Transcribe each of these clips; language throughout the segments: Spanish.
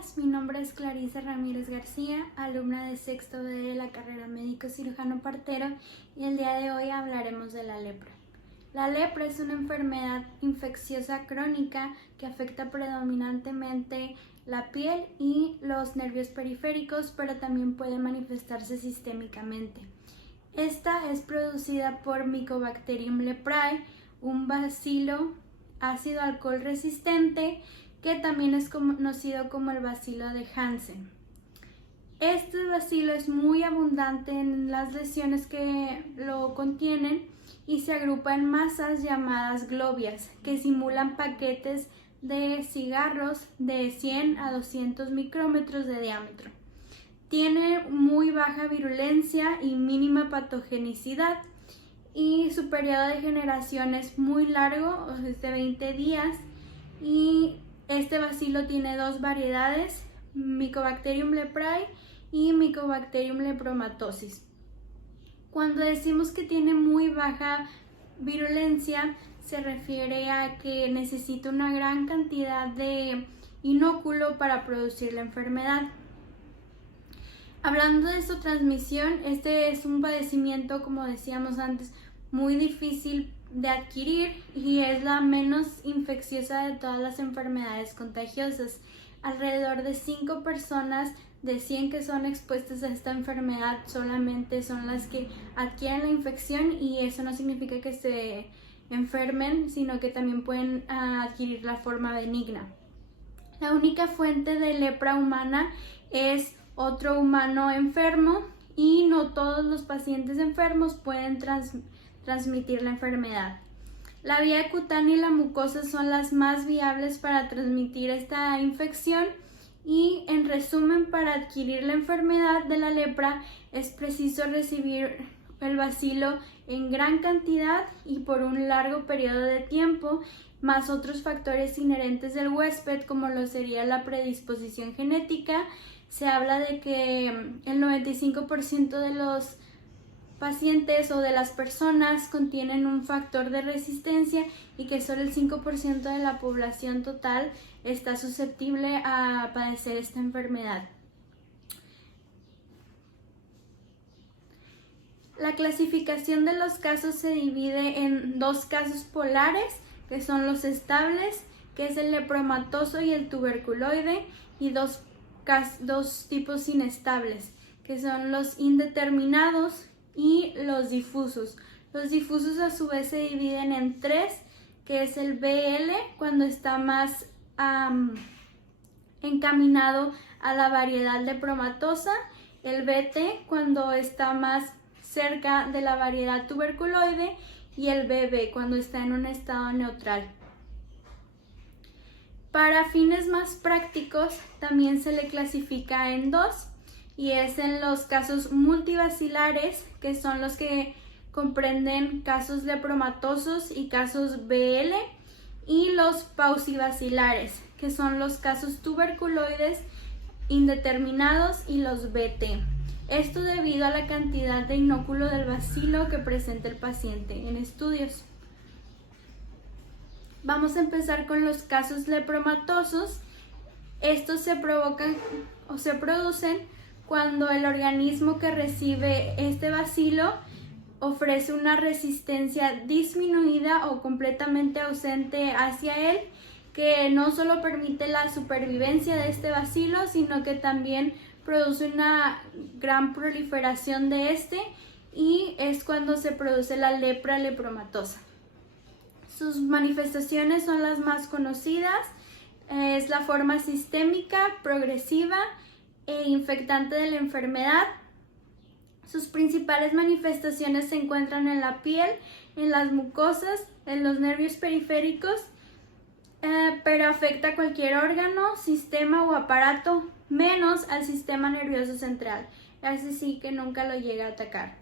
días, mi nombre es Clarisa Ramírez García, alumna de sexto B de la carrera médico cirujano partero, y el día de hoy hablaremos de la lepra. La lepra es una enfermedad infecciosa crónica que afecta predominantemente la piel y los nervios periféricos, pero también puede manifestarse sistémicamente. Esta es producida por Mycobacterium leprae, un bacilo ácido alcohol resistente que también es conocido como el bacilo de Hansen. Este bacilo es muy abundante en las lesiones que lo contienen y se agrupa en masas llamadas globias, que simulan paquetes de cigarros de 100 a 200 micrómetros de diámetro. Tiene muy baja virulencia y mínima patogenicidad, y su periodo de generación es muy largo, es de 20 días, y este bacilo tiene dos variedades, Mycobacterium leprae y Mycobacterium lepromatosis. Cuando decimos que tiene muy baja virulencia, se refiere a que necesita una gran cantidad de inóculo para producir la enfermedad. Hablando de su transmisión, este es un padecimiento, como decíamos antes, muy difícil de adquirir y es la menos infecciosa de todas las enfermedades contagiosas. Alrededor de 5 personas de 100 que son expuestas a esta enfermedad solamente son las que adquieren la infección, y eso no significa que se enfermen, sino que también pueden adquirir la forma benigna. La única fuente de lepra humana es otro humano enfermo, y no todos los pacientes enfermos pueden transmitir la enfermedad. La vía cutánea y la mucosa son las más viables para transmitir esta infección, y en resumen, para adquirir la enfermedad de la lepra es preciso recibir el bacilo en gran cantidad y por un largo periodo de tiempo, más otros factores inherentes del huésped, como lo sería la predisposición genética. Se habla de que el 95% de los pacientes o de las personas contienen un factor de resistencia, y que solo el 5% de la población total está susceptible a padecer esta enfermedad. La clasificación de los casos se divide en dos casos polares, que son los estables, que es el lepromatoso y el tuberculoide, y dos tipos inestables, que son los indeterminados y los difusos. Los difusos a su vez se dividen en tres, que es el BL, cuando está más encaminado a la variedad lepromatosa, el BT cuando está más cerca de la variedad tuberculoide, y el BB cuando está en un estado neutral. Para fines más prácticos también se le clasifica en dos, y es en los casos multibacilares, que son los que comprenden casos lepromatosos y casos BL, y los paucibacilares, que son los casos tuberculoides indeterminados y los BT. Esto debido a la cantidad de inóculo del bacilo que presenta el paciente en estudios. Vamos a empezar con los casos lepromatosos. Estos se provocan o se producen cuando el organismo que recibe este bacilo ofrece una resistencia disminuida o completamente ausente hacia él, que no solo permite la supervivencia de este bacilo, sino que también produce una gran proliferación de este, y es cuando se produce la lepra lepromatosa. Sus manifestaciones son las más conocidas, es la forma sistémica, progresiva e infectante de la enfermedad. Sus principales manifestaciones se encuentran en la piel, en las mucosas, en los nervios periféricos, pero afecta a cualquier órgano, sistema o aparato, menos al sistema nervioso central. Así sí que nunca lo llega a atacar.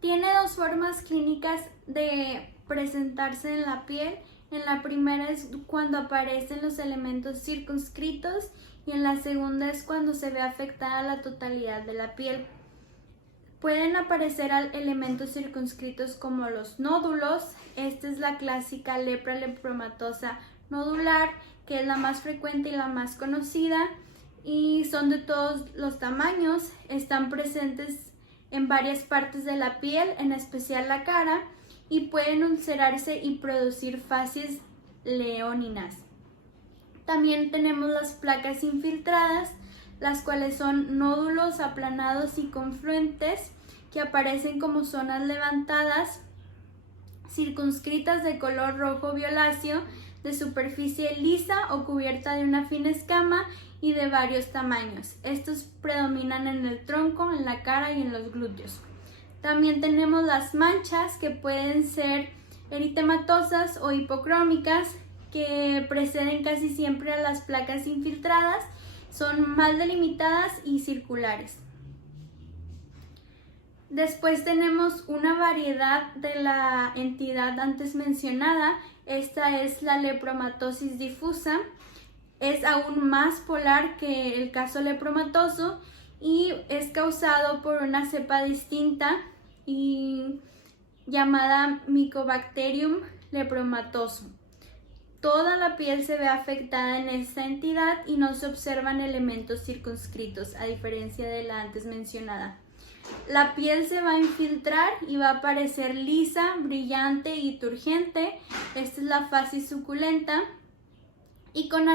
Tiene dos formas clínicas de presentarse en la piel. En la primera es cuando aparecen los elementos circunscritos, y en la segunda es cuando se ve afectada la totalidad de la piel. Pueden aparecer elementos circunscritos como los nódulos. Esta es la clásica lepra lepromatosa nodular, que es la más frecuente y la más conocida, y son de todos los tamaños, están presentes en varias partes de la piel, en especial la cara, y pueden ulcerarse y producir facies leóninas. También tenemos las placas infiltradas, las cuales son nódulos aplanados y confluentes que aparecen como zonas levantadas, circunscritas de color rojo violáceo, de superficie lisa o cubierta de una fina escama y de varios tamaños. Estos predominan en el tronco, en la cara y en los glúteos. También tenemos las manchas, que pueden ser eritematosas o hipocrómicas, que preceden casi siempre a las placas infiltradas, son más delimitadas y circulares. Después tenemos una variedad de la entidad antes mencionada. Esta es la lepromatosis difusa. Es aún más polar que el caso lepromatoso y es causado por una cepa distinta y llamada Mycobacterium lepromatoso. Toda la piel se ve afectada en esta entidad y no se observan elementos circunscritos, a diferencia de la antes mencionada. La piel se va a infiltrar y va a aparecer lisa, brillante y turgente. Esta es la facies suculenta y con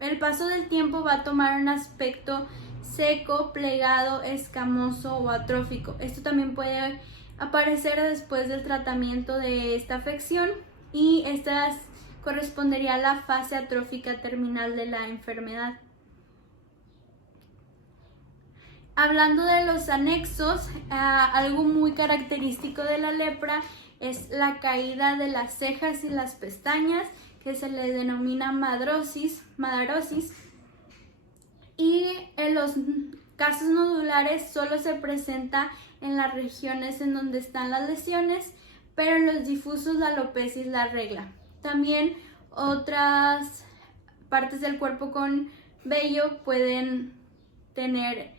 el paso del tiempo va a tomar un aspecto seco, plegado, escamoso o atrófico. Esto también puede aparecer después del tratamiento de esta afección y esta correspondería a la fase atrófica terminal de la enfermedad. Hablando de los anexos, algo muy característico de la lepra es la caída de las cejas y las pestañas, que se le denomina madarosis, y en los casos nodulares solo se presenta en las regiones en donde están las lesiones, pero en los difusos la alopecia es la regla. También otras partes del cuerpo con vello pueden tener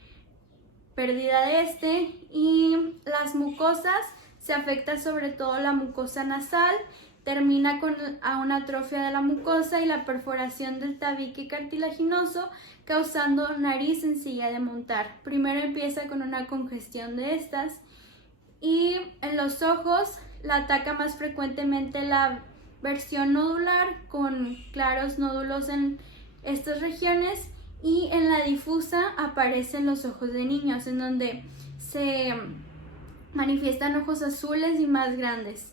pérdida de este, y las mucosas se afecta sobre todo la mucosa nasal, termina con una atrofia de la mucosa y la perforación del tabique cartilaginoso, causando nariz sencilla de montar. Primero empieza con una congestión de estas, y en los ojos la ataca más frecuentemente la versión nodular, con claros nódulos en estas regiones, y en la difusa aparecen los ojos de niños, en donde se manifiestan ojos azules y más grandes.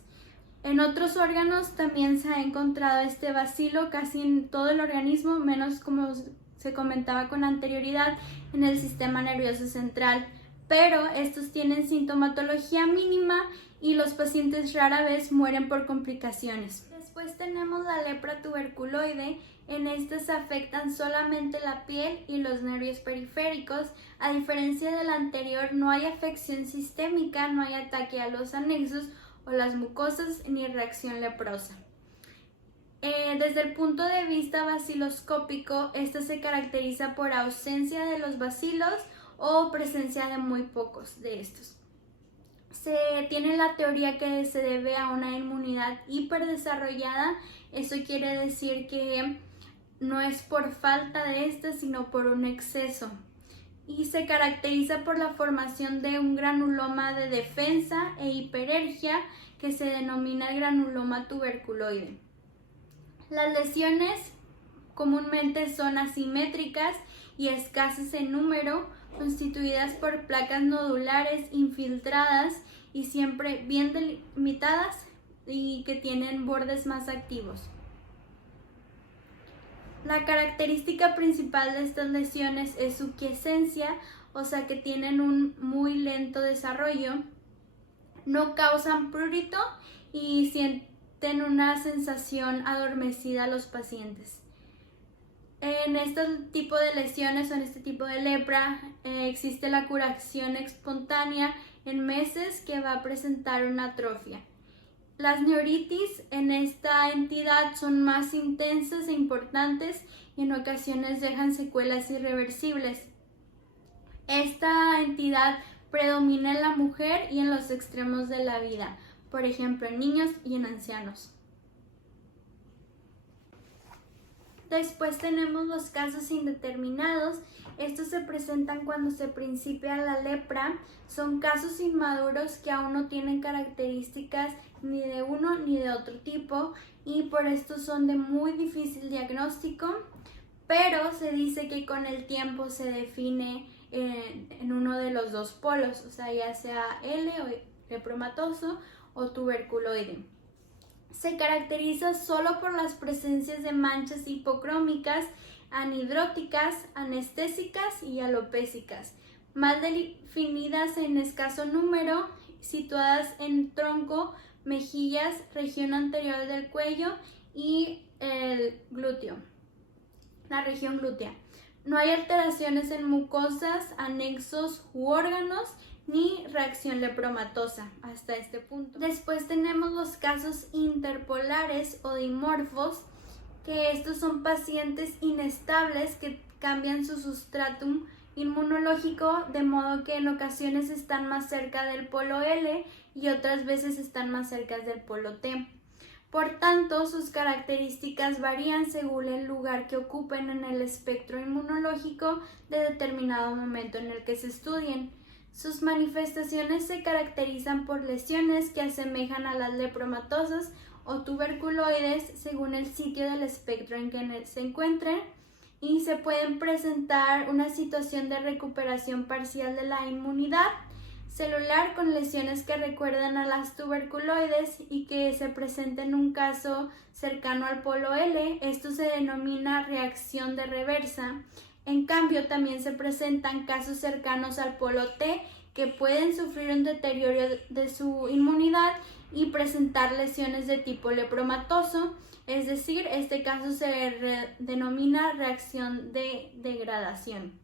En otros órganos también se ha encontrado este bacilo casi en todo el organismo, menos, como se comentaba con anterioridad, en el sistema nervioso central. Pero estos tienen sintomatología mínima y los pacientes rara vez mueren por complicaciones. Después tenemos la lepra tuberculoide. En estas afectan solamente la piel y los nervios periféricos. A diferencia de la anterior, no hay afección sistémica, no hay ataque a los anexos o las mucosas ni reacción leprosa. Desde el punto de vista baciloscópico, esta se caracteriza por ausencia de los bacilos o presencia de muy pocos de estos. Se tiene la teoría que se debe a una inmunidad hiperdesarrollada. Eso quiere decir que no es por falta de esta, sino por un exceso. Y se caracteriza por la formación de un granuloma de defensa e hiperergia que se denomina granuloma tuberculoide. Las lesiones comúnmente son asimétricas y escasas en número, constituidas por placas nodulares infiltradas y siempre bien delimitadas y que tienen bordes más activos. La característica principal de estas lesiones es su quiescencia, o sea que tienen un muy lento desarrollo, no causan prurito y sienten una sensación adormecida a los pacientes. En este tipo de lesiones o en este tipo de lepra existe la curación espontánea en meses, que va a presentar una atrofia. Las neuritis en esta entidad son más intensas e importantes y en ocasiones dejan secuelas irreversibles. Esta entidad predomina en la mujer y en los extremos de la vida, por ejemplo en niños y en ancianos. Después tenemos los casos indeterminados. Estos se presentan cuando se principia la lepra. Son casos inmaduros que aún no tienen características ni de uno ni de otro tipo y por esto son de muy difícil diagnóstico, pero se dice que con el tiempo se define en uno de los dos polos, o sea, ya sea L o lepromatoso o tuberculoide. Se caracteriza solo por las presencias de manchas hipocrómicas, anhidróticas, anestésicas y alopécicas, mal definidas en escaso número, situadas en tronco, mejillas, región anterior del cuello y el glúteo, la región glútea. No hay alteraciones en mucosas, anexos u órganos, ni reacción lepromatosa hasta este punto. Después tenemos los casos interpolares o dimorfos, que estos son pacientes inestables que cambian su sustratum inmunológico de modo que en ocasiones están más cerca del polo L y otras veces están más cerca del polo T. Por tanto, sus características varían según el lugar que ocupen en el espectro inmunológico de determinado momento en el que se estudien. Sus manifestaciones se caracterizan por lesiones que asemejan a las lepromatosas o tuberculoides según el sitio del espectro en que se encuentren y se pueden presentar una situación de recuperación parcial de la inmunidad celular con lesiones que recuerdan a las tuberculoides y que se presenta en un caso cercano al polo L. Esto se denomina reacción de reversa. En cambio, también se presentan casos cercanos al polo T que pueden sufrir un deterioro de su inmunidad y presentar lesiones de tipo lepromatoso, es decir, este caso se denomina reacción de degradación.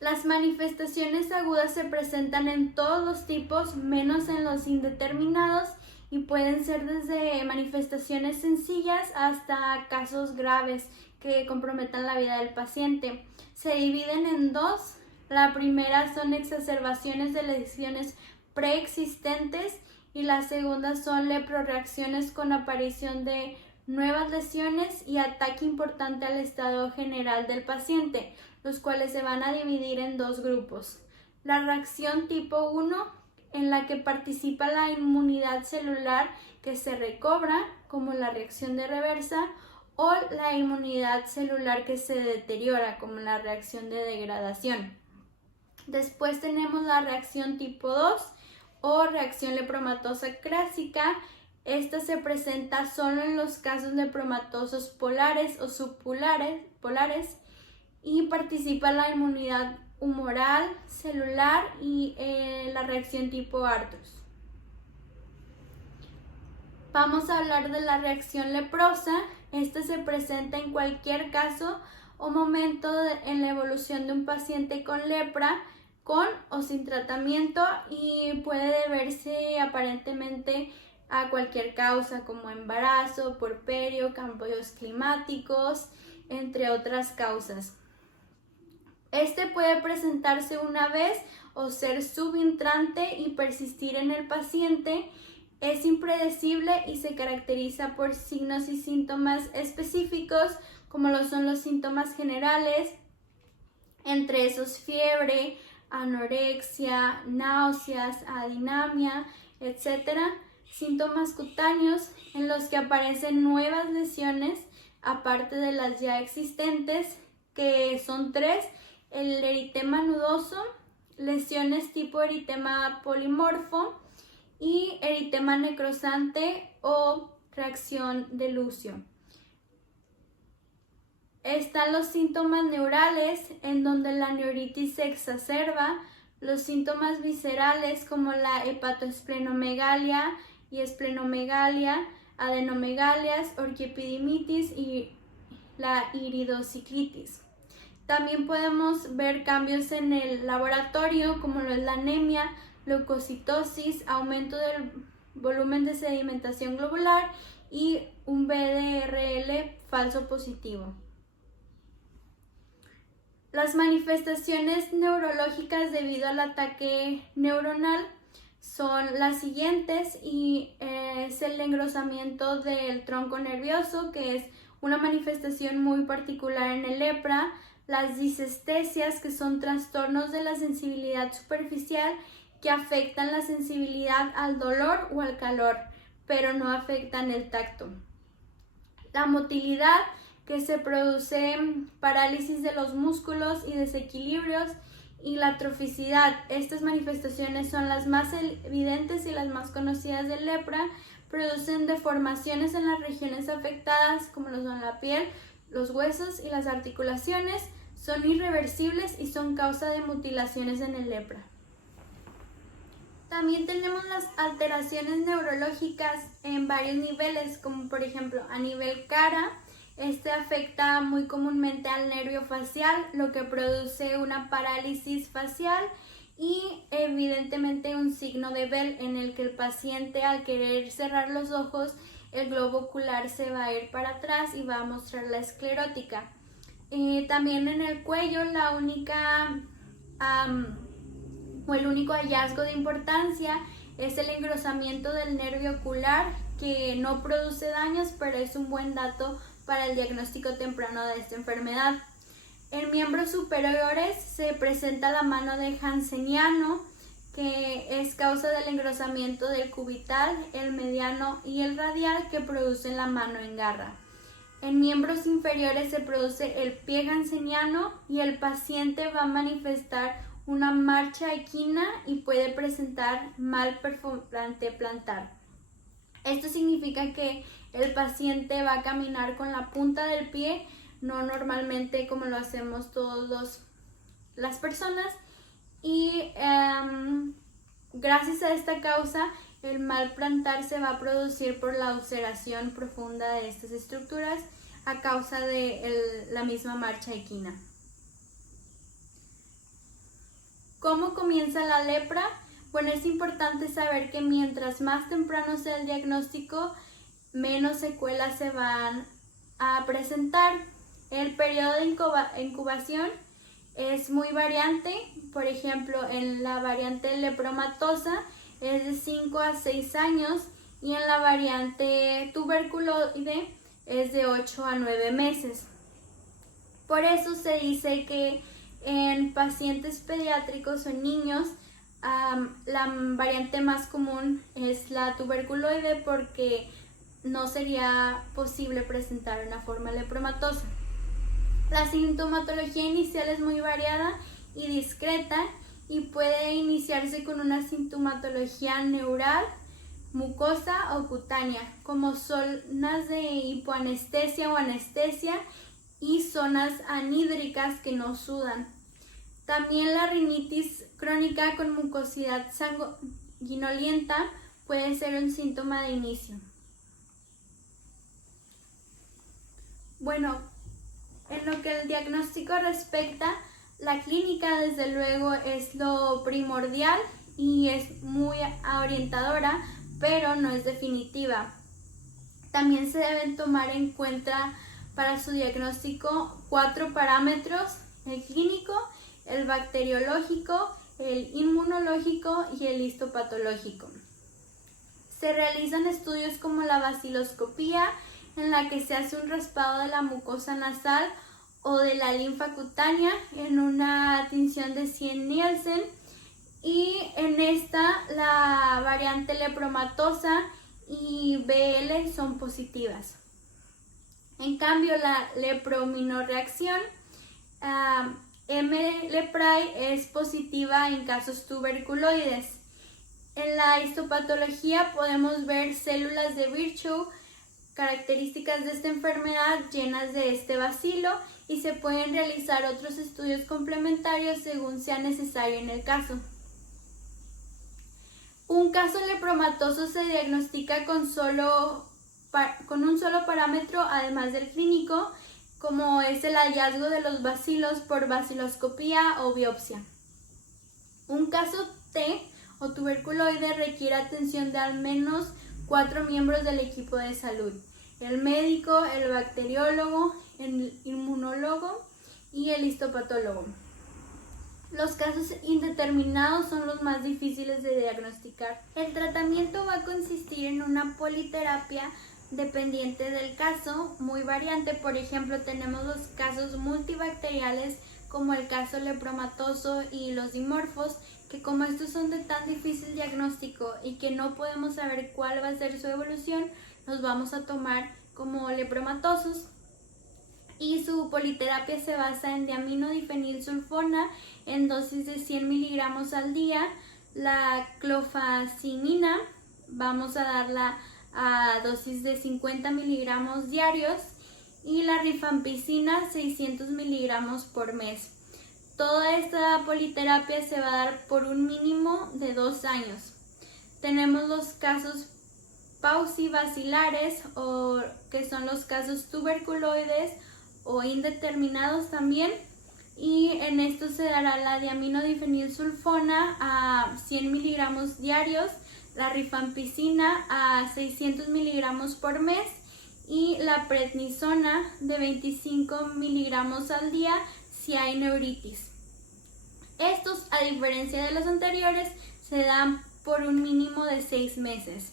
Las manifestaciones agudas se presentan en todos los tipos, menos en los indeterminados, y pueden ser desde manifestaciones sencillas hasta casos graves que comprometan la vida del paciente. Se dividen en dos. La primera son exacerbaciones de lesiones preexistentes y la segunda son leproreacciones con aparición de nuevas lesiones y ataque importante al estado general del paciente, los cuales se van a dividir en dos grupos. La reacción tipo 1, en la que participa la inmunidad celular que se recobra, como la reacción de reversa, o la inmunidad celular que se deteriora, como la reacción de degradación. Después tenemos la reacción tipo 2 o reacción lepromatosa clásica. Esta se presenta solo en los casos lepromatosos polares o subpolares y participa la inmunidad humoral, celular y la reacción tipo Arthus. Vamos a hablar de la reacción leprosa. Esta se presenta en cualquier caso o momento en la evolución de un paciente con lepra, con o sin tratamiento, y puede deberse aparentemente a cualquier causa como embarazo, puerperio, cambios climáticos, entre otras causas. Este puede presentarse una vez o ser subintrante y persistir en el paciente. Es impredecible y se caracteriza por signos y síntomas específicos, como lo son los síntomas generales, entre esos fiebre, anorexia, náuseas, adinamia, etc. Síntomas cutáneos en los que aparecen nuevas lesiones, aparte de las ya existentes, que son 3, el eritema nudoso, lesiones tipo eritema polimorfo y eritema necrosante o reacción de Lucio. Están los síntomas neurales, en donde la neuritis se exacerba, los síntomas viscerales como la hepatoesplenomegalia y esplenomegalia, adenomegalias, orquiepididimitis y la iridociclitis. También podemos ver cambios en el laboratorio, como lo es la anemia, leucocitosis, aumento del volumen de sedimentación globular y un VDRL falso positivo. Las manifestaciones neurológicas debido al ataque neuronal son las siguientes y es el engrosamiento del tronco nervioso, que es una manifestación muy particular en el lepra, las disestesias, que son trastornos de la sensibilidad superficial que afectan la sensibilidad al dolor o al calor, pero no afectan el tacto. La motilidad, que se produce parálisis de los músculos y desequilibrios, y la atroficidad. Estas manifestaciones son las más evidentes y las más conocidas del lepra. Producen deformaciones en las regiones afectadas, como lo son la piel, los huesos y las articulaciones. Son irreversibles y son causa de mutilaciones en el lepra. También tenemos las alteraciones neurológicas en varios niveles, como por ejemplo a nivel cara. Este afecta muy comúnmente al nervio facial, lo que produce una parálisis facial y evidentemente un signo de Bell, en el que el paciente, al querer cerrar los ojos, el globo ocular se va a ir para atrás y va a mostrar la esclerótica. También en el cuello, el único hallazgo de importancia es el engrosamiento del nervio ocular, que no produce daños, pero es un buen dato para el diagnóstico temprano de esta enfermedad. En miembros superiores se presenta la mano de Hanseníano, que es causa del engrosamiento del cubital, el mediano y el radial, que producen la mano en garra. En miembros inferiores se produce el pie hanseníano y el paciente va a manifestar una marcha equina y puede presentar mal perforante plantar. Esto significa que el paciente va a caminar con la punta del pie, no normalmente como lo hacemos todas las personas, y gracias a esta causa el mal plantar se va a producir por la ulceración profunda de estas estructuras a causa de la misma marcha equina. ¿Cómo comienza la lepra? Bueno, es importante saber que mientras más temprano sea el diagnóstico, menos secuelas se van a presentar. El periodo de incubación es muy variante. Por ejemplo, en la variante lepromatosa es de 5 a 6 años y en la variante tuberculoide es de 8 a 9 meses. Por eso se dice que en pacientes pediátricos o niños, la variante más común es la tuberculoide, porque no sería posible presentar una forma lepromatosa. La sintomatología inicial es muy variada y discreta y puede iniciarse con una sintomatología neural, mucosa o cutánea, como zonas de hipoanestesia o anestesia y zonas anhídricas que no sudan. También la rinitis crónica con mucosidad sanguinolenta puede ser un síntoma de inicio. Bueno, en lo que el diagnóstico respecta, la clínica desde luego es lo primordial y es muy orientadora, pero no es definitiva. También se deben tomar en cuenta para su diagnóstico 4 parámetros: el clínico, el bacteriológico, el inmunológico y el histopatológico. Se realizan estudios como la baciloscopía, en la que se hace un raspado de la mucosa nasal o de la linfa cutánea en una tinción de 100 Nielsen, y en esta la variante lepromatosa y BL son positivas. En cambio, la leprominoreacción M. leprae es positiva en casos tuberculoides. En la histopatología podemos ver células de Virchow, características de esta enfermedad, llenas de este bacilo, y se pueden realizar otros estudios complementarios según sea necesario en el caso. Un caso lepromatoso se diagnostica con un solo parámetro, además del clínico, como es el hallazgo de los bacilos por baciloscopía o biopsia. Un caso T o tuberculoide requiere atención de al menos 4 miembros del equipo de salud: el médico, el bacteriólogo, el inmunólogo y el histopatólogo. Los casos indeterminados son los más difíciles de diagnosticar. El tratamiento va a consistir en una politerapia dependiente del caso, muy variante. Por ejemplo, tenemos los casos multibacteriales como el caso lepromatoso y los dimorfos, que como estos son de tan difícil diagnóstico y que no podemos saber cuál va a ser su evolución, los vamos a tomar como lepromatosos. Y su politerapia se basa en diaminodifenilsulfona en dosis de 100 miligramos al día. La clofazimina vamos a darla a dosis de 50 miligramos diarios y la rifampicina 600 miligramos por mes. Toda esta politerapia se va a dar por un mínimo de 2 años. Tenemos los casos paucibacilares, o que son los casos tuberculoides o indeterminados también, y en esto se dará la diaminodifenilsulfona a 100 miligramos diarios, la rifampicina a 600 miligramos por mes y la prednisona de 25 miligramos al día si hay neuritis. Estos, a diferencia de los anteriores, se dan por un mínimo de 6 meses.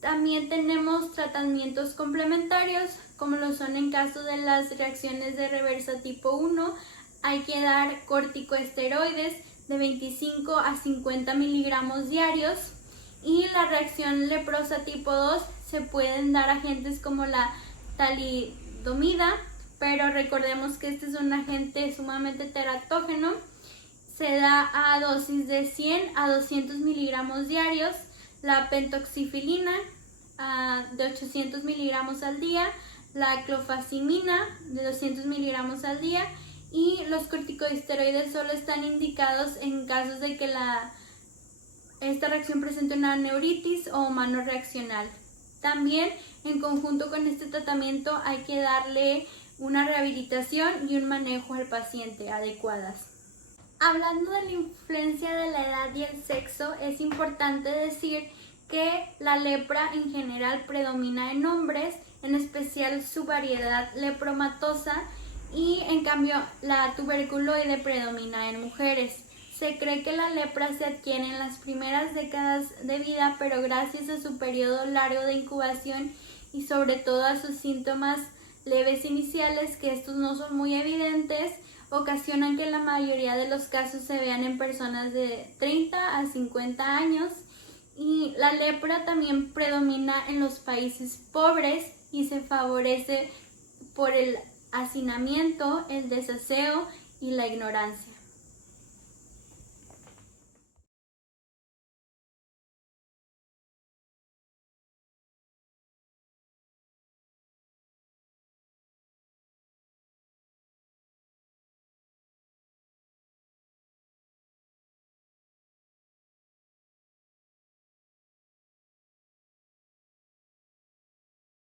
También tenemos tratamientos complementarios, como lo son en caso de las reacciones de reversa tipo 1. Hay que dar corticosteroides de 25 a 50 miligramos diarios. Y la reacción leprosa tipo 2 se pueden dar agentes como la talidomida, pero recordemos que este es un agente sumamente teratógeno. Se da a dosis de 100 a 200 miligramos diarios. La pentoxifilina de 800 miligramos al día, la clofazimina de 200 miligramos al día, y los corticosteroides solo están indicados en casos de que esta reacción presente una neuritis o mano reaccional. También, en conjunto con este tratamiento, hay que darle una rehabilitación y un manejo al paciente adecuadas. Hablando de la influencia de la edad y el sexo, es importante decir que la lepra en general predomina en hombres, en especial su variedad lepromatosa, y en cambio la tuberculoide predomina en mujeres. Se cree que la lepra se adquiere en las primeras décadas de vida, pero gracias a su periodo largo de incubación y sobre todo a sus síntomas leves iniciales, que estos no son muy evidentes, ocasionan que la mayoría de los casos se vean en personas de 30 a 50 años. Y la lepra también predomina en los países pobres y se favorece por el hacinamiento, el desaseo y la ignorancia.